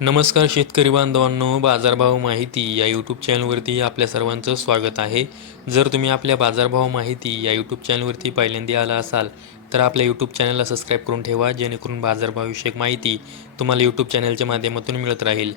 नमस्कार शेतकरी बांधवांनो, बाजारभाव माहिती या यूट्यूब चॅनलवरती आपल्या सर्वांचं स्वागत आहे. जर तुम्ही आपल्या बाजारभाव माहिती या यूट्यूब चॅनलवरती पहिल्यांदा आला असाल तर आपल्या यूट्यूब चॅनलला सबस्क्राईब करून ठेवा, जेणेकरून बाजारभावविषयक माहिती तुम्हाला यूट्यूब चॅनलच्या माध्यमातून मिळत राहील.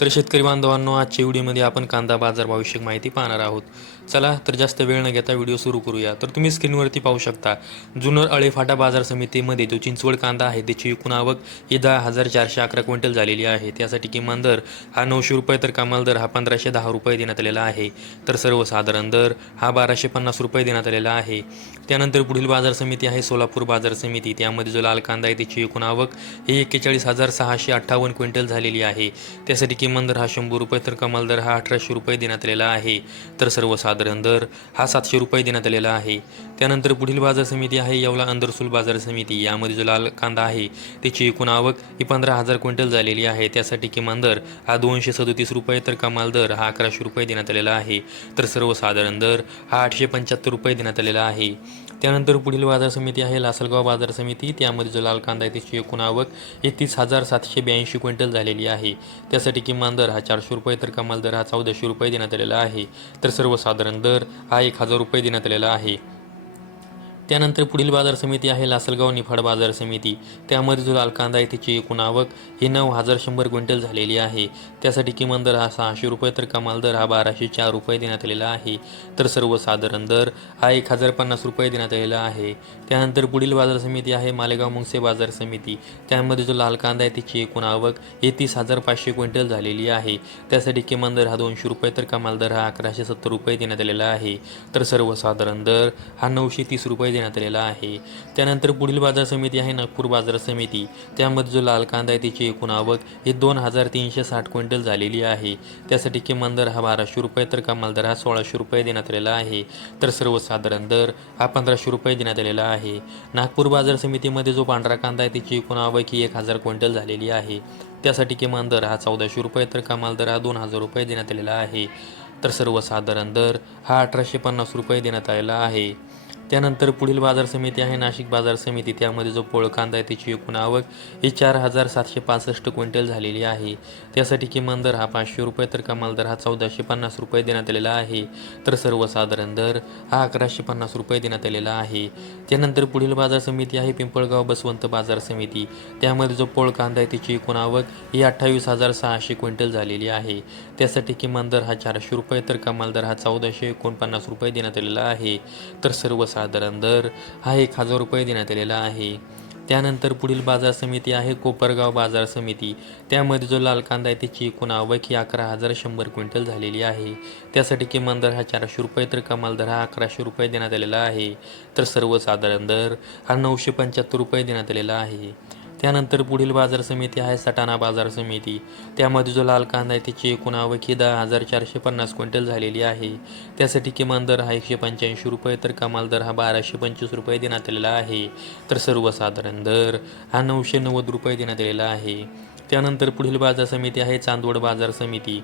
तर शेतकरी बांधवांनो, आजच्या व्हिडिओमध्ये आपण कांदा बाजारभावविषयक माहिती पाहणार आहोत. चला तर जास्त वेळ न घेता व्हिडिओ सुरू करूया. तर तुम्ही स्क्रीनवरती पाहू शकता, जुन्नर अळेफाटा बाजार समितीमध्ये जो चिंचवड कांदा आहे त्याची एकूण आवक ही 10,411 क्विंटल झालेली आहे. त्यासाठी किमान दर हा 900 रुपये तर कमाल दर हा 1,510 रुपये देण्यात आलेला आहे. तर सर्वसाधारण दर हा 1,250 रुपये देण्यात आलेला आहे. त्यानंतर पुढील बाजार समिती आहे सोलापूर बाजार समिती. त्यामध्ये जो लाल कांदा आहे त्याची एकूण आवक ही 41,658 क्विंटल झालेली आहे. त्यासाठी किमान दर हा 100 रुपये तर कमाल दर हा 1,800 रुपये देण्यात आलेला आहे. तर सर्वसाधारण दर हा 700 रुपये देण्यात आलेला आहे. त्यानंतर पुढील बाजार समिती आहे येवला अंदरसूल बाजार समिती. यामध्ये जो लाल कांदा आहे त्याची एकूण आवक ही 15,000 क्विंटल झालेली आहे. त्यासाठी किमान दर हा 237 रुपये तर कमाल दर हा 1,100 रुपये देण्यात आलेला आहे. तर सर्वसाधारण दर हा 875 रुपये देण्यात आलेला आहे. त्यानंतर पुढील बाजार समिती आहे लासलगाव बाजार समिती. त्यामध्ये जो लाल कांदा आहे त्याची एकूण आवक ही 30,782 क्विंटल झालेली आहे. त्यासाठी किमान दर हा 400 रुपये तर कमाल दर हा 1,400 रुपये देण्यात आलेला आहे. तर सर्वसाधारण दर हा 1,000 रुपये देण्यात आलेला आहे. त्यानंतर पुढील बाजार समिती आहे लासलगाव निफाड बाजार समिती. त्यामध्ये जो लाल कांदा आहे त्याची एकूण आवक ही 9,100 क्विंटल झालेली आहे. त्यासाठी किमान दर हा 600 रुपये तर कमाल दर हा 1,204 रुपये देण्यात आलेला आहे. तर सर्वसाधारण दर हा 1,050 रुपये देण्यात आलेला आहे. त्यानंतर पुढील बाजार समिती आहे मालेगाव मुंगसे बाजार समिती. त्यामध्ये जो लाल कांदा आहे त्याची एकूण आवक ही 30,500 क्विंटल झालेली आहे. त्यासाठी किमान दर हा 200 रुपये तर कमाल दर हा 1,170 रुपये देण्यात आलेला आहे. तर सर्वसाधारण दर हा 930 रुपये देण्यात आलेला आहे. त्यानंतर पुढील बाजार समिती आहे नागपूर बाजार समिती. त्यामध्ये जो लाल कांदा आहे त्याची एकूण आवक ही 2,360 क्विंटल झालेली आहे. त्यासाठी किमान दर हा 1,200 रुपये तर कमाल दर हा 1,600 रुपये देण्यात आलेला आहे. तर सर्वसाधारण दर हा 1,500 रुपये देण्यात आलेला आहे. नागपूर बाजार समितीमध्ये जो पांढरा कांदा आहे त्याची एकूण आवक ही 1,000 क्विंटल झालेली आहे. त्यासाठी किमान दर हा 1,400 रुपये तर कमाल दर हा 2,000 रुपये देण्यात आलेला आहे. तर सर्वसाधारण दर हा 1,850 रुपये देण्यात आलेला आहे. त्यानंतर पुढील बाजार समिती आहे नाशिक बाजार समिती. त्यामध्ये जो पोळ कांदा आहे त्याची एकूण आवक ही 4,765 क्विंटल झालेली आहे. त्यासाठी किमान दर हा 500 रुपये तर कमाल दर हा 1,450 रुपये देण्यात आलेला आहे. तर सर्वसाधारण दर हा 1,150 रुपये देण्यात आलेला आहे. त्यानंतर पुढील बाजार समिती आहे पिंपळगाव बसवंत बाजार समिती. त्यामध्ये जो पोळ कांदा आहे त्याची एकूण आवक ही 28,600 क्विंटल झालेली आहे. त्यासाठी किमान दर हा 400 रुपये तर कमाल दर हा 1,449 रुपये देण्यात आलेला आहे. तर सर्वसाधारण दर हा 1,000 रुपये देण्यात आलेला आहे. त्यानंतर पुढील बाजार समिती आहे कोपरगाव बाजार समिती. त्यामध्ये जो लाल कांदा आहे त्याची एकूण आवक ही 11,100 क्विंटल झालेली आहे. त्यासाठी किमान दर हा 400 रुपये तर कमाल दर हा 1,100 रुपये देण्यात आलेला आहे. तर सर्वसाधारण दर हा 975 रुपये देण्यात आलेला आहे. त्यानंतर पुढील बाजार समिती आहे सटाणा बाजार समिती. त्यामध्ये जो लाल कांदा आहे त्याची एकूण आवक ही 10,450 क्विंटल झालेली आहे. त्यासाठी किमान दर हा 185 रुपये तर कमाल दर हा 1,225 रुपये देण्यात आलेला आहे. तर सर्वसाधारण दर हा 990 रुपये देण्यात आलेला आहे. त्यानंतर पुढील बाजार समिती आहे चांदवड बाजार समिती.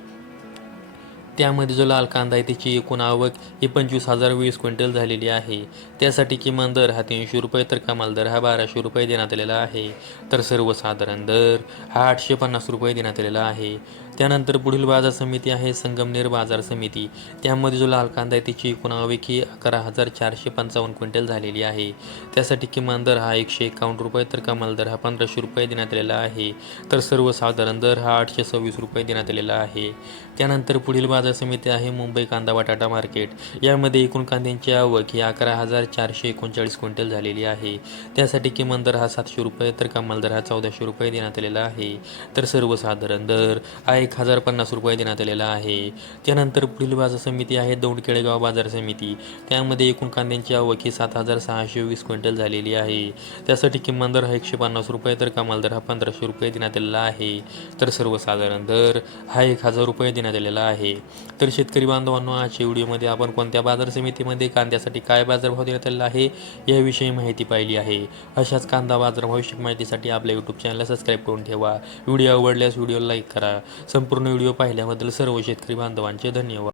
त्यामध्ये जो लाल कांदा आहे त्याची एकूण आवक ही 25,020 क्विंटल झालेली आहे. त्यासाठी किमान दर हा 300 रुपये तर कमाल दर हा 1,200 रुपये देण्यात आलेला आहे. तर सर्वसाधारण दर हा 850 रुपये देण्यात आलेला आहे. त्यानंतर पुढील बाजार समिती आहे संगमनेर बाजार समिती. त्यामध्ये जो लाल कांदा आहे त्याची एकूण आवक ही 11,455 क्विंटल झालेली आहे. त्यासाठी किमान दर हा 151 रुपये तर कमाल दर हा 1,500 रुपये देण्यात आलेला आहे. तर सर्वसाधारण दर हा 826 रुपये देण्यात आलेला आहे. त्यानंतर पुढील बाजार समिती आहे मुंबई कांदा बटाटा मार्केट. यामध्ये एकूण कांद्यांची आवक ही 11,439 क्विंटल झालेली आहे. त्यासाठी किमान दर हा 700 रुपये तर कमाल दर हा 1,400 रुपये देण्यात आलेला आहे. तर सर्वसाधारण दर हा 1,050 रुपये देण्यात आलेला आहे. त्यानंतर पुढील बाजार समिती आहे दौंड केळगाव बाजार समिती. त्यामध्ये एकूण कांद्यांची आवक ही 7,620 क्विंटल झालेली आहे. त्यासाठी किमान दर हा 150 रुपये तर कमाल दर हा 1,500 रुपये देण्यात आलेला आहे. तर सर्वसाधारण दर हा 1,000 रुपये देण्यात आलेला आहे. तर शेतकरी बांधवांनो, आजच्या व्हिडिओमध्ये आपण कोणत्या बाजार समितीमध्ये कांद्यासाठी काय बाजारभाव देण्यात आलेला आहे याविषयी माहिती पाहिली आहे. अशाच कांदा बाजारभावविषयक माहितीसाठी आपल्या यूट्यूब चॅनलला सबस्क्राईब करून ठेवा. व्हिडिओ आवडल्यास व्हिडिओला लाईक करा. संपूर्ण व्हिडिओ पाहिल्याबद्दल सर्व शेतकरी बांधवांचे धन्यवाद.